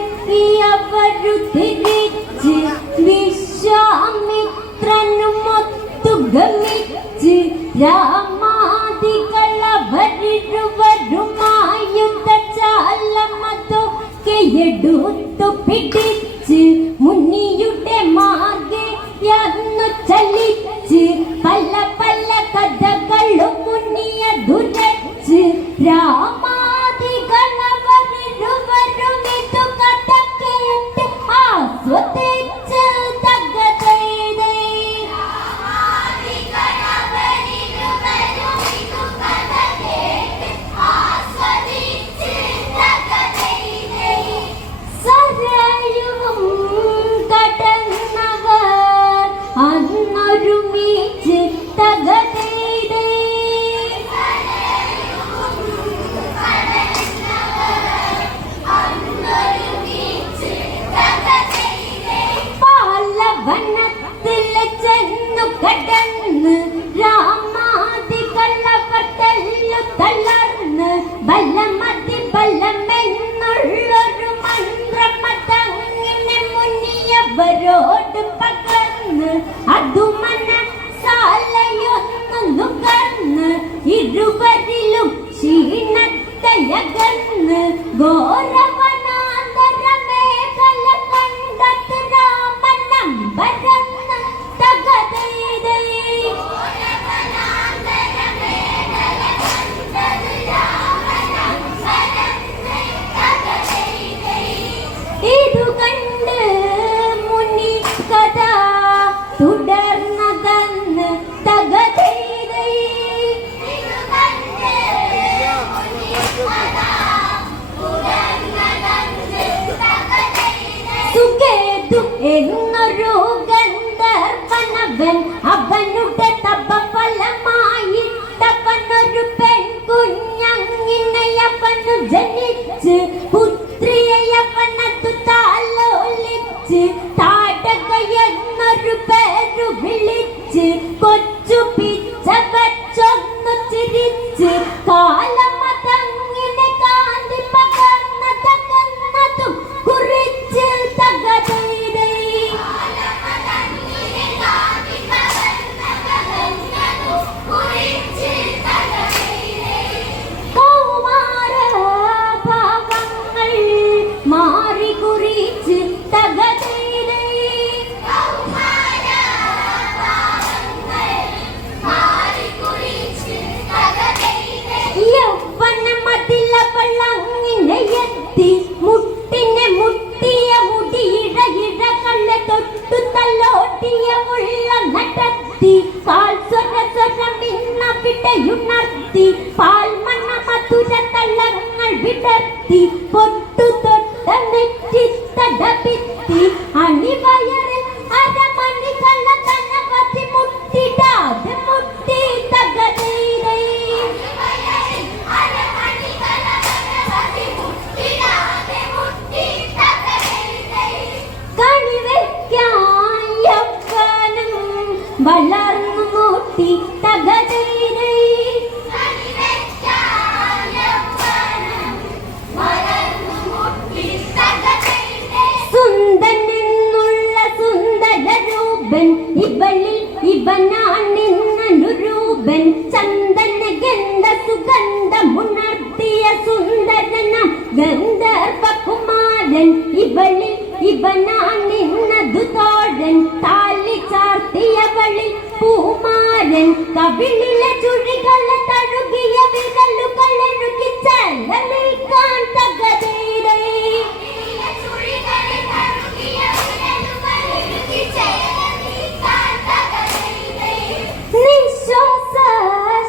യാഗരക്ഷയ്ക്കവരു തിരിച്ച് വിശ്വാമിത്രനുമൊത്തു ഗമിച്ച് രാമാദികളവരുവരുമായുധജാലമതൊക്കെയെടുത്തു പിടിച്ച് മുനിയുടെ മാർഗെ യാന്നു ചലിച്ച് പല പല കഥകളും മുനിയതുരച്ച് രാമാദികളവരുവരുമിതു കഥ കേട്ട് ആസ്വദിച്ച് തകതൈതൈ. സരയുവും കടന്നവർ അന്നൊരുമിച്ച് തകതൈതൈ. പാലവനത്തില് ചെന്നു കടന്ന് രാമാദികളവർ തല്ലു തളർന്ന് ബലമതി ബലമെന്നുള്ളൊരു മന്ത്രമതങ്ങനെ മുനിയവരോട് പകർന്ന് അതു മനസാലയൊന്നു നുകർന്ന് ഇരുവരിലും ക്ഷീണത്തയകന്ന് ഘോരവനാന്തര മേഖല കണ്ടത് രാമനമ്പരന്ന് തകതൈതൈ. ഇതു കണ്ട് മുനി കഥ തുടർന്നതന്ന് തകതൈതൈ. സുകേതു എന്നൊരു ഗന്ധർവനവൻ അവനുടെ തപഫലമായിട്ടവനൊരു പെൺകുഞ്ഞങ്ങിനെയവനു ജനിച്ച് പുത്രിയവനതു താലോലിച്ച് താടക എന്നൊരു പേരു വിളിച്ച് കൊച്ചു പിച്ച വച്ചൊന്നു ചിരിച്ച് കാലമതങ്ങിനെ കാന്തി പകർന്നതകന്നതും കുറിച്ച് തകതൈതൈ. കൗമാരഭാവങ്ങൾ മാറി കുറിച്ച് തകതൈതൈ. യൗവനമതിലവളങ്ങിനെ എത്തി മുട്ടിനെ മുട്ടിയ മുടിയിട ഇഴകളെ തൊട്ടു തലോട്ടിയ ഉള്ള നടത്തി കാൽ സ്വര സ്വരമിന്നവിടെയുണർത്തി പാൽമണ മധുര തളങ്ങൾ വിടർത്തി പൊട്ടു തൊട്ട നെറ്റി തടപിത്തി അണിവയറിൽ അരമണി കള്ളതനവധി മുട്ടിടാതെ മുട്ടി തകതൈതൈ. കണിവയ്ക്കാൻ യൗവനം വളർന്നു മൂട്ടി തകതൈതൈ. സുന്ദനെന്നുള്ള സുന്ദര രൂപൻ ഇവളിൽ ഇവനാണിന്നനുരൂപൻ ചന്ദന ഗന്ധ സുഗന്ധമുണർത്തിയ സുന്ദരനം ഗന്ധർവകുമാരൻ ഇവളിൽ ഇവനാണിന്നതു തോഴൻ താലി ചാർത്തിയവളിൽ പൂമാരൻ കവിളിലെ ചുഴികളെ തഴുകിയ വിരലുകളെഴുകി ചലലിക്കാൻ തകതൈതൈ. നിശ്വാസ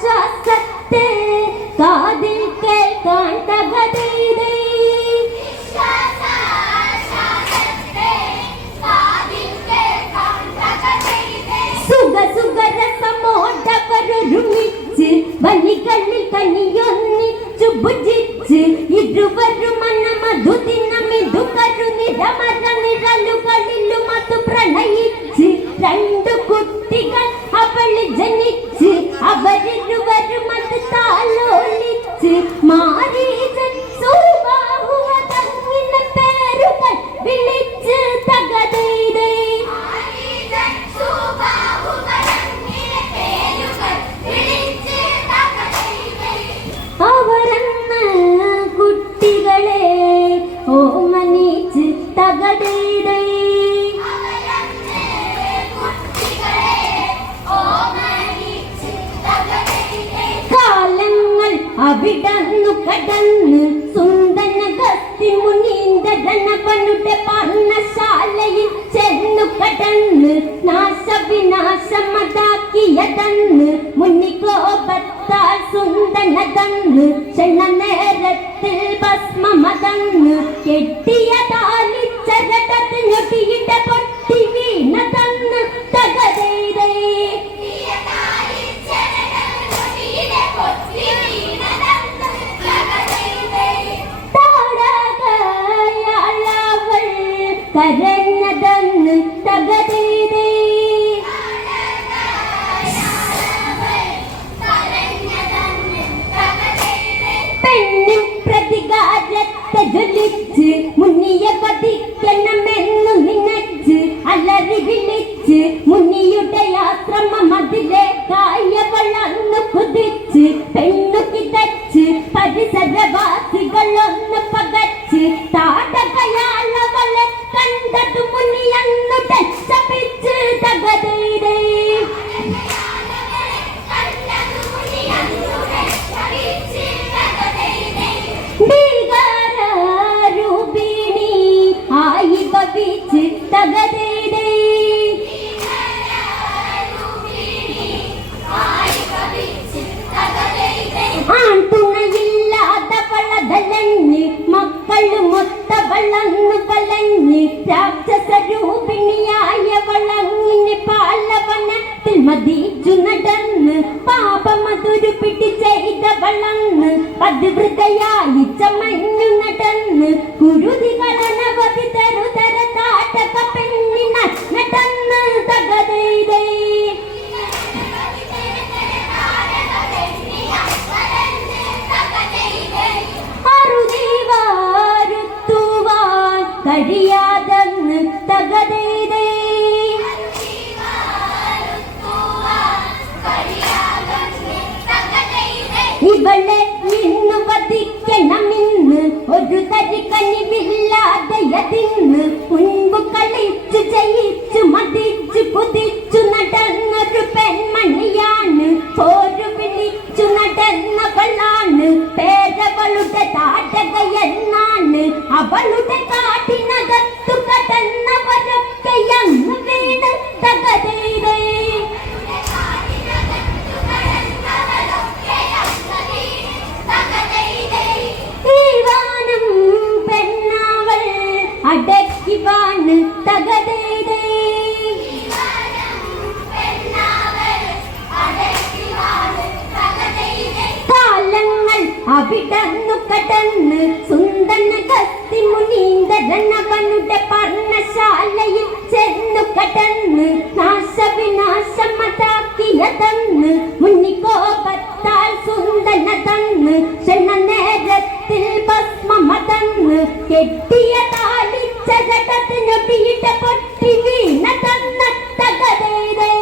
ശ്വാസത്തെ കാതിൽ കേൾക്കാൻ തകതൈതൈ. സുഖ സുഖരസമോടവരൊരുമിച്ച് ബലികളിൽ കനിയൊന്നിച്ചു ഭുജിച്ച് ഇരുവരും മനമധു ദിനമിതു കരുനിരമര നിഴലുകളിലും അത് പ്രണയിച്ച് രണ്ടു കുട്ടികൾ അവള് ജനിച്ച് അവരിരുവരും മാരീചൻ സുബാഹുവതങ്ങിനെ പേരുകൾ വിളിച്ച് തകതൈതൈ അവരന്ന് കുട്ടികളെ ഓമനിച്ച് തകതൈതൈ കാലങ്ങൾ അവിടന്നു കടന്ന് സുന്ദനഗസ്തി മുനീന്ദ്രനവനുടെ പർണശാലയിൽ ചെന്നു കടന്ന് നാശവിനാശമതാക്കിയതന്ന് മുന്നിക്കോപത്താൽ സുന്ദനതന്ന് ക്ഷണനേരത്തിൽ ഭസ്മമതന്ന് കെട്ടിയ താലിച്ചരടത്ത് ഞൊട്ടിയിട്ട പൊട്ടി വീണതന്ന് തകതൈതൈ താടകയാളവൾ കരഞ്ഞതന്ന് തകതൈതൈ പെണ്ണിൻ പ്രതികാരത്തെ ജ്വലിച്ച് മുന്നിയെ വധിക്കണമെന്നു നിനച്ച് അലറി വിളിച്ച് മുന്നിയുടെ ആശ്രമമതിലെ കായവളന്നു കുതിച്ച് പെണ്ണു കിതച്ച് പരിസരവാസികളൊന്ന് പകച്ച് താടകയാളവളെ കണ്ടതു മുനിയന്നുടൻ ശപിച്ച് തകതൈതൈ ഭീകരരൂപിണി ആയി ഭവിച്ച് തകതൈതൈ ആൺതുണയില്ലാതവളതലഞ്ഞ് മക്കളുമൊത്ത വളർന്നു വലഞ്ഞ് രാക്ഷസരൂപിണിയായവളങ്ങിന് പാലവനത്തിൽ മതിച്ചു നടന്ന് പാപമതൊരു പിടി ചെയ്തവളന്ന് പതിവൃതയായി ചമഞ്ഞു നടന്ന് കുരുതികളനവധി തരുതര താടക പെണ്ണിനാൽ നടന്ന് തകതൈതൈ അറുതിവാരുത്തുവാൻ കഴിയാതെന്ന് തകതൈതൈ ഇവളെ ഇന്നു വധിക്കണമെന്ന് ഒരു തരി കനിവില്ലാതെയതിന്ന് മുൻപ് കളിച്ചു ജയിച്ചു മതിച്ചു കുതിച്ചു നടന്നൊരു പെൺമണിയാണ് പോരു വിളിച്ചു നടന്നവളാണ് പേരവളുടെ താടകയെന്നാണ് അവളുടെ കാട്ടിനകത്തു കടന്നവരൊക്കെ അങ്ങ് വീണ് തകതൈതൈ പെണ്ണവൾ അടക്കി വാണ് തകതൈതൈ കാലങ്ങൾ അവിടന്നു കടന്ന് സുന്ദനഗസ്തി മുനീന്ദ്രനവനുടെ പർണശാലയിൽ ചെന്നു കടന്ന് നാശവിനാശമതാക്കിയതന്ന് മുന്നിക്കോപത്താൽ സുന്ദനതന്ന് ക്ഷണനേരത്തിൽ ഭസ്മമതന്ന് കെട്ടിയ താലിച്ചരടത്ത് ഞൊട്ടിയിട്ട പൊട്ടി വീണതന്ന് തകതൈതൈ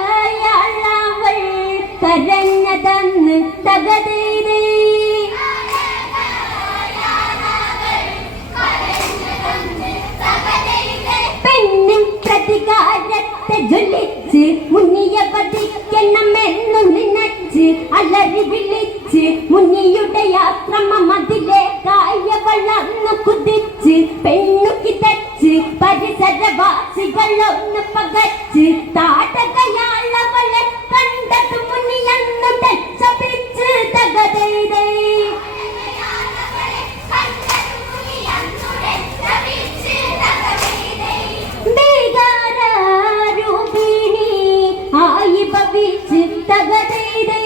താടകയാളവൾ കരഞ്ഞതന്ന് തകതൈതൈ പെണ്ണിൻ പ്രതികാരത്തെ ജ്വലിച്ച് മുന്നിയെ വധിക്കണമെന്നു നിനച്ച് അലറി വിളിച്ച് മുന്നിയുടെ ആശ്രമമതിലെ കായവളന്നു കുതിച്ച് പെണ്ണു കിതച്ച് പരിസരവാസികളൊന്ന് പകച്ച് താടകയാളവളെ കണ്ടതു മുനിയന്നുടൻ ശപിച്ച് തകതൈതൈ ഭീകരരൂപിണി ആയി ഭവിച്ച് തകതൈതൈ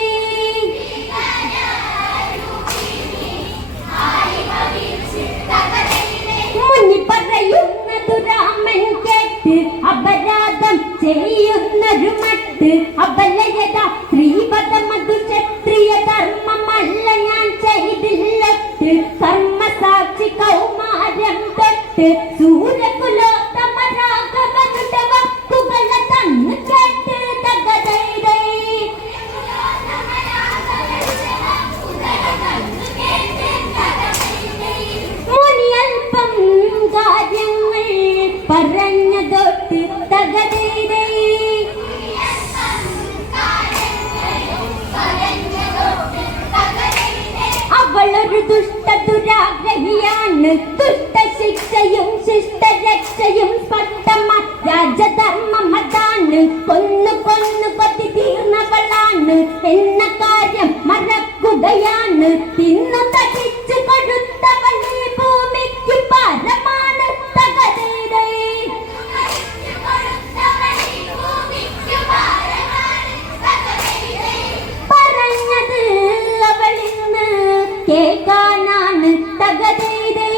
മുന്നി പറയുന്നതു രാമൻ കേട്ട കെട്ട് അപരാധം ചെയ്യുന്നൊരു മട്ട് അബലയത സ്ത്രീപദം അതു ക്ഷത്രിയ ധർമ്മമല്ല ഞാൻ ചെയ്തില്ലട്ട് കർമ്മസാക്ഷി കൗമാരം തൊട്ട് സൂര്യകുലോത്തമരാഘവനുടെ വാക്കുകള തന്നു കേട്ട് തകതൈതൈ മുനിയൽപ്പം കാര്യങ്ങൾ പറഞ്ഞതൊട്ട് തകതൈതൈ അവളൊരു ദുഷ്ടദുരാഗ്രഹിയാണ് ദുഷ്ടശിക്ഷയും ശിഷ്ടരക്ഷയും സ്പഷ്ടമ രാജധർമ്മം അതാണ് കൊന്നു കൊന്നു കൊത്തി തീർന്നവളാണ് എന്ന കാര്യം മറക്കുകയാണ് തിന്നു തടിച്ചു കൊടുത്തവൾ ഈ ഭൂമിക്ക് ഭാരമാണ് തകതൈതൈ പറഞ്ഞത് അവളിന്ന് കേൾക്കാനാണ് തകതൈതൈ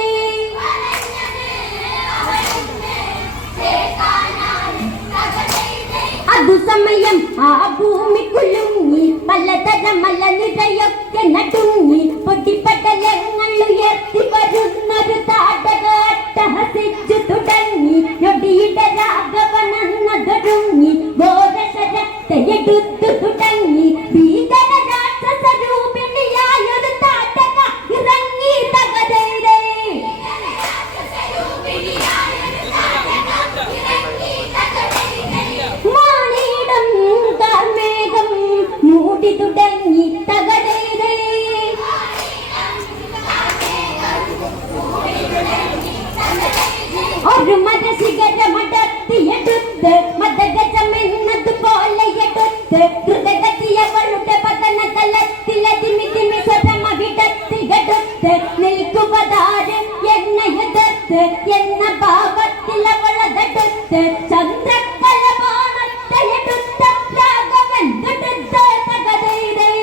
അതു സമയം ആ ഭൂമി കുലുങ്ങി പലതരം മലനിരയൊക്കെ നടുങ്ങി പൊട്ടിപ്പടലങ്ങൾ ഉയർത്തി വരുന്നൊരു താടക അട്ടഹസിച്ചു തുടങ്ങി ഞൊടിയുടെ രാഘവനെന്നതൊരുങ്ങി ഘോരശരത്തെടുത്തു തുടങ്ങി ഭീകര രാക്ഷസ രൂപിണിയായൊരു താടക ഇറങ്ങി തകതൈതൈ വാണിയിടം കാർമേഘം മൂടി തുടങ്ങി തകതൈതൈ ഒരു മരശിഖരമടർത്തിയെടുത്ത് മതഗജമെന്നതുപോലെ എടുത്ത് ദ്രുതഗതിയവളുടെ പതന തലത്തിലതിമിതിമി സ്വരമവിടത്തിയെടുത്ത് നിൽക്കുവതാര് എന്നെ എതിർത്ത് എന്ന ഭാവത്തിലവളതെടുത്ത് ചന്ദ്രകലപാണത്തെ എടുത്ത രാഘവൻ എടുത്ത് തകതൈതൈ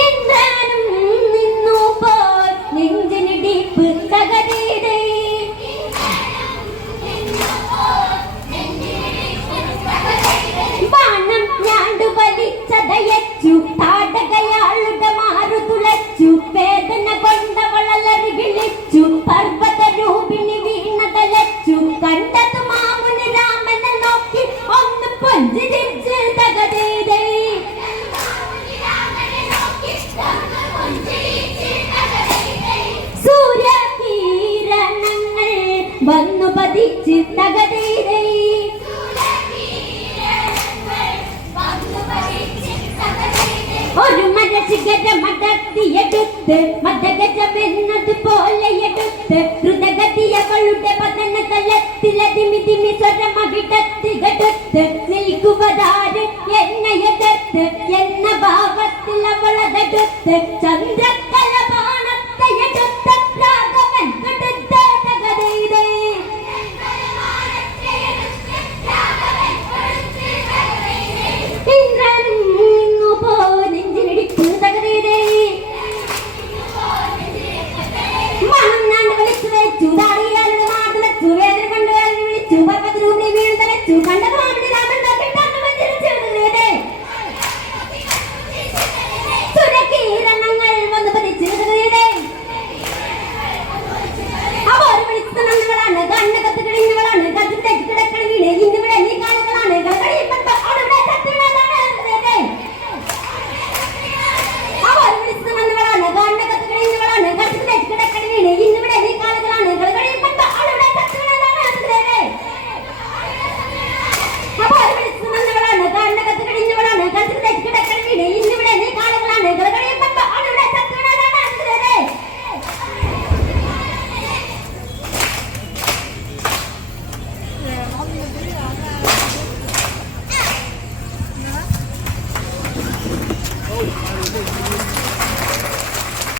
ഇന്ദ്രനും നിന്നു പോയി നെഞ്ചിനിടിപ്പ് തകതൈതൈ ബാണം ഞാണ്ടു വലിച്ചതയച്ചു താടകയാളുടെ മാറു തുളച്ചു വേദന കൊണ്ടവളലറി വിളിച്ചു പർവ്വത രൂപിണി വീണതലച്ചു കണ്ടതു മാമുനി രാമനെ നോക്കി ഒന്ന് പുഞ്ചിരിച്ച് തകതൈതൈ സൂര്യകിരണങ്ങൾ വന്നു പതിച്ച് തകതൈതൈ ഒരു മരശിഖരമടർത്തിയെടുത്ത് മതഗജമെന്നതുപോലെ എടുത്ത് ദ്രുതഗതിയവളുടെ പതന തലത്തിലതിമിതിമി സ്വരമവിടത്തിയെടുത്ത് നിൽക്കുവതാര് എന്നെ എതിർത്ത് എന്ന ഭാവത്തിൽ അവളതെടുത്ത് ചന്ദ്രകല